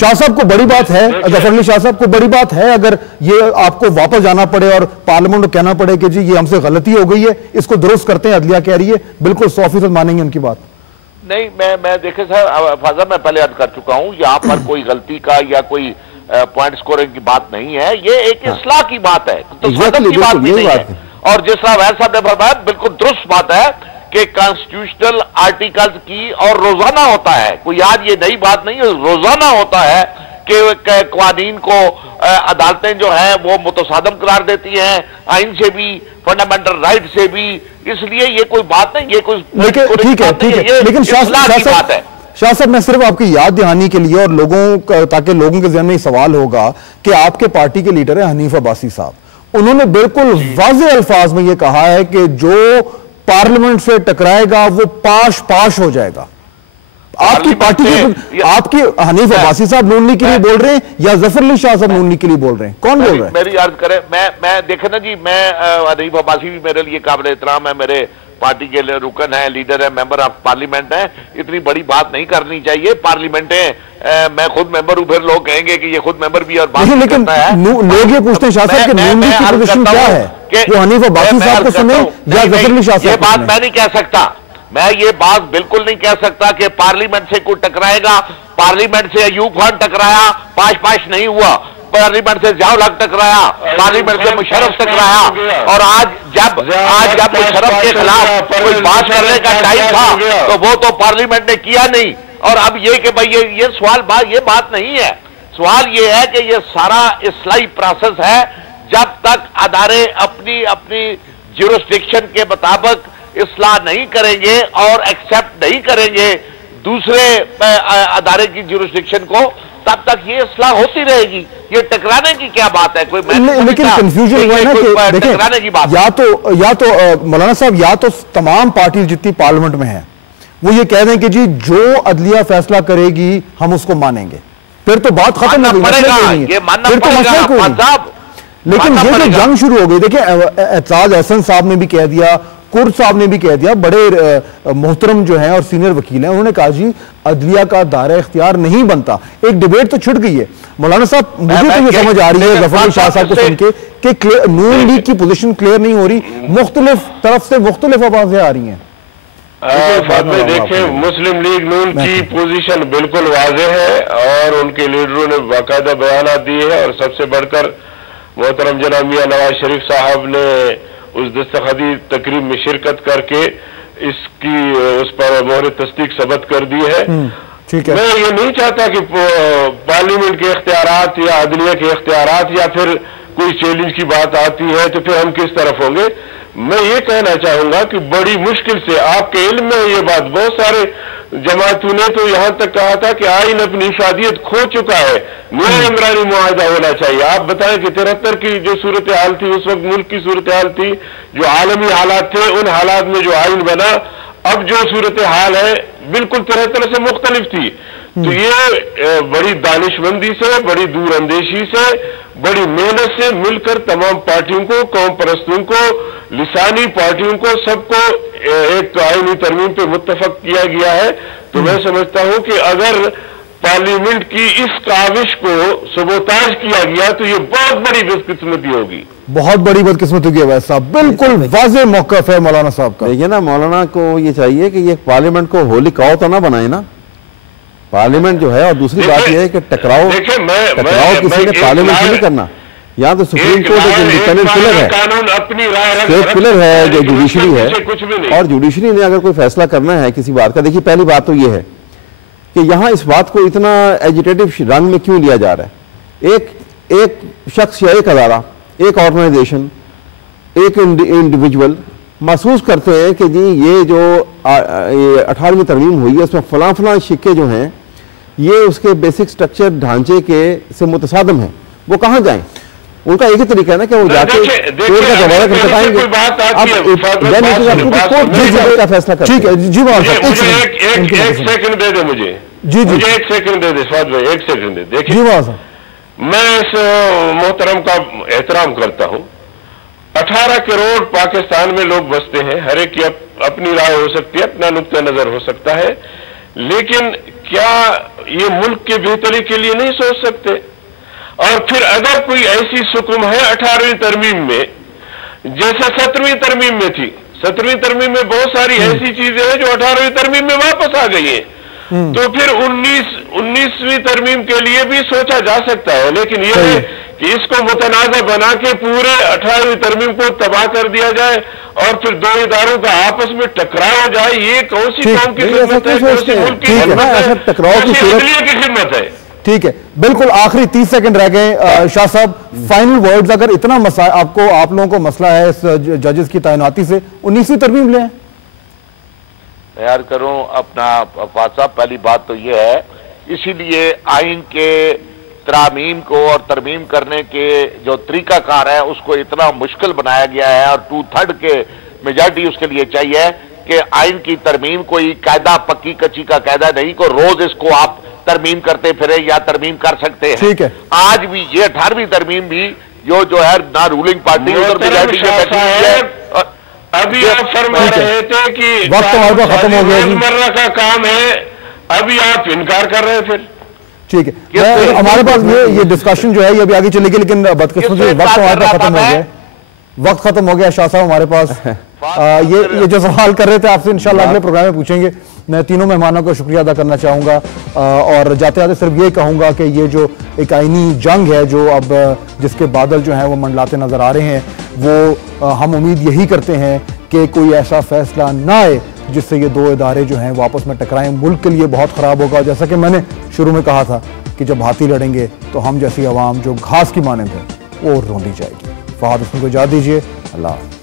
शाह साहब को बड़ी बात है, जफर अली शाह साहब को बड़ी बात है अगर ये आपको वापस जाना पड़े और पार्लियामेंट को कहना पड़े कि जी ये हमसे गलती हो गई है, इसको दुरुस्त करते हैं, अदलिया कह रही है, बिल्कुल 100% मानेंगे उनकी बात? नहीं, मैं देखे सर फाजा, मैं पहले अर्ज कर चुका हूं, यहाँ पर कोई गलती का या कोई पॉइंट स्कोरिंग की बात नहीं है, ये एक इस्लाह की बात है, तो की बात भी नहीं है। और जिस तरह वैद साहब ने फरमाया, बिल्कुल दुरुस्त बात है कि कॉन्स्टिट्यूशनल आर्टिकल्स की और रोजाना होता है, कोई आज ये नई बात नहीं है, रोजाना होता है कि कानून को अदालतें जो है वो मुतसादम करार देती हैं, आइन से भी, फंडामेंटल राइट से भी, इसलिए ये कोई बात नहीं, ये कोई ठीक है, लेकिन शाह साहब मैं सिर्फ आपकी याद दहानी के लिए और लोगों, ताकि लोगों के ज़हन में सवाल होगा कि आपके पार्टी के लीडर है हनीफ अब्बासी साहब, उन्होंने बिल्कुल वाज़ेह अल्फाज में यह कहा है कि जो पार्लियामेंट से टकराएगा वो पाश हो जाएगा। आपकी पार्टी के, आपकी हनीफ अब्बासी साहब नून लीग के लिए बोल रहे हैं या जफर अली शाह साहब नून लीग के लिए बोल रहे हैं, कौन बोल रहा है? मेरी अर्ज करें, मैं देखे ना जी, मैं हनीफ अब्बासी भी मेरे लिए काबिल एहतराम है, मेरे पार्टी के रुकन है, लीडर है, मेंबर ऑफ पार्लियामेंट है, इतनी बड़ी बात नहीं करनी चाहिए। पार्लियामेंट है, मैं खुद मेंबर हूं, फिर लोग कहेंगे कि ये खुद मेंबर भी और बात नहीं करता है। लोग ये पूछते हैं शाह साहब कि नून लीग की पोजीशन क्या है, वो हनीफ अब्बासी साहब को सुने या जफर अली शाह साहब? ये बात मैं नहीं कह सकता, मैं ये बात बिल्कुल नहीं कह सकता कि पार्लियामेंट से कोई टकराएगा, पार्लियामेंट से अयूब खान टकराया, पाश नहीं हुआ, पार्लियामेंट से जियाउल हक टकराया, पार्लियामेंट से मुशर्रफ टकराया, और आज जब मुशर्रफ के खिलाफ कोई बात करने का टाइम था तो वो तो पार्लियामेंट ने किया नहीं। और अब ये कि भाई ये सवाल ये बात नहीं है, सवाल ये है कि ये सारा इस्लाही प्रोसेस है, जब तक अदारे अपनी अपनी ज्यूरिसडिक्शन के मुताबिक इस्लाह नहीं करेंगे और एक्सेप्ट नहीं करेंगे दूसरे अदारे की ज्यूरिसडिक्शन को, तब तक ये इस्लाह होती रहेगी। ये टकराने की क्या बात है? कोई लेकिन कंफ्यूजन हुआ है ना कि टकराने की बात, या तो मौलाना साहब, या तो तमाम पार्टी जितनी पार्लियामेंट में है वो ये कह दें कि जी जो अदलिया फैसला करेगी हम उसको मानेंगे, फिर तो बात खत्म हो गई, फिर तो मसला कोई नहीं। लेकिन ये जो जंग शुरू हो गई, देखिए एतजाज अहसन साहब ने भी कह दिया, कुर्द साहब ने भी कह दिया, बड़े मोहतरम जो हैं और सीनियर वकील हैं, उन्होंने कहा जी अदलिया का दायरा इख्तियार नहीं बनता। एक डिबेट तो छिड़ गई है। मौलाना साहब, मुझे तो ये समझ आ रही है जफर अली शाह साहब को सुन के कि नून लीग की पोजीशन क्लियर नहीं हो रही, मुख्तलिफ तरफ से मुख्तलिफ आवाजें आ रही हैं। देखिए, मुस्लिम लीग नून की पोजीशन बिल्कुल वाज़ेह है और उनके लीडरों ने बाकायदा बयान दिए हैं, और सबसे बढ़कर मोहतरम जनाब मियां नवाज शरीफ साहब ने उस दस्तखती तकरीब में शिरकत करके इसकी उस पर मोहर तस्दीक सबत कर दी है। ठीक है, मैं ये नहीं चाहता कि पार्लियामेंट के इख्तियारात या अदलिया के इख्तियारात या फिर कोई चैलेंज की बात आती है तो फिर हम किस तरफ होंगे। मैं ये कहना चाहूंगा कि बड़ी मुश्किल से, आपके इल्म में ये बात, बहुत सारे जमातों ने तो यहाँ तक कहा था कि आइन अपनी इफादियत खो चुका है, नया इमरानी मुआहदा होना चाहिए। आप बताएं कि 73 की जो सूरत हाल थी, उस वक्त मुल्क की सूरत हाल थी, जो आलमी हालात थे, उन हालात में जो आइन बना, अब जो सूरत हाल है बिल्कुल 73 से मुख्तलिफ थी। तो ये बड़ी दानिशमंदी से, बड़ी दूर अंदेशी से, बड़ी मेहनत से मिलकर तमाम पार्टियों को, कौम परस्तों को, लिसानी पार्टियों को, सबको एक आईनी तरमीम पे मुत्तफक किया गया है। तो मैं समझता हूं कि अगर पार्लियामेंट की इस काविश को सबोताज किया गया तो ये बहुत बड़ी बदकिस्मती होगी, बहुत बड़ी बदकिस्मती होगी। वैसा साहब बिल्कुल वाज़ेह मौक़िफ़ है मौलाना साहब का। देखिए ना, मौलाना को ये चाहिए कि ये पार्लियामेंट को होली काव तो ना बनाए ना पार्लियामेंट जो है। और दूसरी बात यह है कि टकराव किसी ने पार्लियामेंट से नहीं करना। यहाँ तो सुप्रीम कोर्ट एक इंडिपेंडेंट पिलर है, स्टेट पिलर है जो जुडिशरी है, और जुडिशरी ने अगर कोई फैसला करना है किसी बात का, देखिए पहली बात तो ये है कि यहाँ इस बात को इतना एजिटेटिव रंग में क्यों लिया जा रहा है। एक शख्स या एक अदारा, एक ऑर्गेनाइजेशन, एक इंडिविजुअल महसूस करते हैं कि जी ये जो 18वीं तरमीम हुई है उसमें फलां फलां शिक्के जो हैं ये उसके बेसिक स्ट्रक्चर ढांचे के से मुतसादम है, वो कहाँ जाएं? उनका एक ही तरीका है ना कि वो जाके कोर्ट का दौरा करके आएंगे। अब फैसला कर, ठीक है जी, एक सेकंड दे दे मुझे, जी एक सेकंड दे दे स्वाद भाई, एक सेकंड दे। देखिए मैं इस मोहतरम का एहतराम करता हूँ। 18 करोड़ पाकिस्तान में लोग बसते हैं, हर एक की अपनी राय हो सकती है, अपना नुक्ता नजर हो सकता है, लेकिन क्या ये मुल्क के बेहतरी के लिए नहीं सोच सकते? और फिर अगर कोई ऐसी सुकुम है 18वीं तरमीम में, जैसे 17वीं तरमीम में थी, 17वीं तरमीम में बहुत सारी ऐसी चीजें हैं जो 18वीं तरमीम में वापस आ गई हैं, तो फिर 19वीं तरमीम के लिए भी सोचा जा सकता है। लेकिन यह है कि इसको मुतनाज़ा बना के पूरे 18वीं तरमीम को तबाह कर दिया जाए और फिर दो इदारों का आपस में टकराव हो जाए, ये कौन सी कौम की खिदमत है, कौन सी मुल्क की खिदमत है? ठीक है, बिल्कुल। आखिरी 30 सेकंड रह गए। शाह साहब, फाइनल वर्ड्स, अगर इतना आप लोगों को मसला है इस जजेस की तैनाती से, 19वीं तरमीम लें तैयार करूं अपना फवाद साहब। पहली बात तो यह है, इसीलिए आइन के तरामीम को और तरमीम करने के जो तरीकाकार है उसको इतना मुश्किल बनाया गया है, और 2/3 के मेजॉरिटी उसके लिए चाहिए कि आइन की तरमीम कोई कायदा पक्की कच्ची का कायदा नहीं को रोज इसको आप तरमीम करते फिरे या तरमीम कर सकते हैं। ठीक है, आज भी ये 18वीं तरमीम भी जो है ना रूलिंग पार्टी उधर मेजॉरिटी में बैठी हुई है। अभी आप फरमा रहे थे कि वक्त हमारा खत्म हो गया, रोजमर्रा का काम है, अभी आप इनकार कर रहे हैं फिर। ठीक है, हमारे पास ये डिस्कशन जो है ये अभी आगे चलेगी, लेकिन बदकिस्मती वक्त हमारे पास खत्म हो गया, वक्त खत्म हो गया। शाह साहब हमारे पास ये जो सवाल कर रहे थे आपसे इंशाल्लाह अगले प्रोग्राम में पूछेंगे। मैं तीनों मेहमानों का शुक्रिया अदा करना चाहूँगा, और जाते जाते सिर्फ ये कहूँगा कि ये जो एक आईनी जंग है जो अब जिसके बादल जो हैं वो मंडलाते नज़र आ रहे हैं, वो हम उम्मीद यही करते हैं कि कोई ऐसा फैसला ना आए जिससे ये दो इदारे जो हैं वो आपस में टकराएं। मुल्क के लिए बहुत ख़राब होगा। जैसा कि मैंने शुरू में कहा था कि जब हाथी लड़ेंगे तो हम जैसी आवाम जो घास की मानंद है वो रोंदी जाएगी। फवाद हुसैन को इजाज़त दीजिए। अल्लाह।